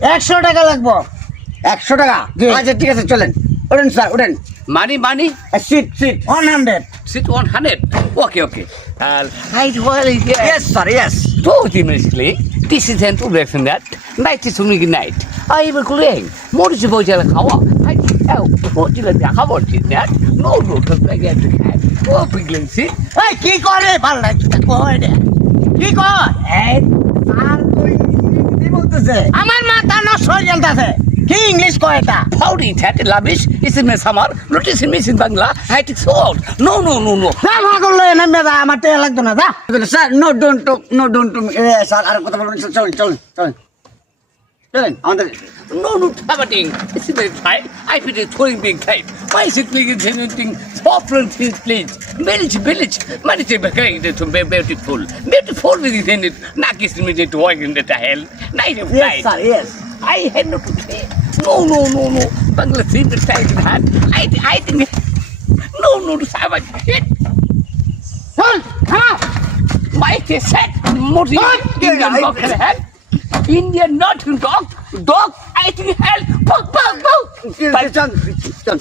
100 টাকা লাগবো। 100 টাকা? জি। আচ্ছা ঠিক আছে চলেন, ওঠেন স্যার ওঠেন। Money. Sit 100। Sit 100. Okay. Right, well, yes sir yes. ultimately, this is an objection that night is only night. I will claim more is about the cover. I tell what you let the cover is that. No, I get to have. Oh, pregnancy. এই কি করে ভাল লাগছে কই রে কি কর এই স্যার তো ইংরেজি বলতেছে। আমার মাথা নষ্ট হয়ে যাচ্ছে কি ইংলিশ কয় এটা Howdy, that lavish is in the summer. Notice in missing Bangla. I take sword. No. না না করলে না মেদা আমার তে লাগতো না যা স্যার নো ডোন্ট স্যার আর কথা বলবেন স্যার, চলেন আমাদের। No, tabating. It's in the fight. I feel it's throwing big type. Why is it making anything? Popular things, please. Village. Money to be to be beautiful. Beautiful within it. Nakis me to work in the hell. Night of yes night. Sir yes. I had no to say. No. Bangladesh the time in hand. I think. No, to savage. It. চল খারাপ My set. Modi. Indian dog can have. Indian not dog. I think hell. Bug. চল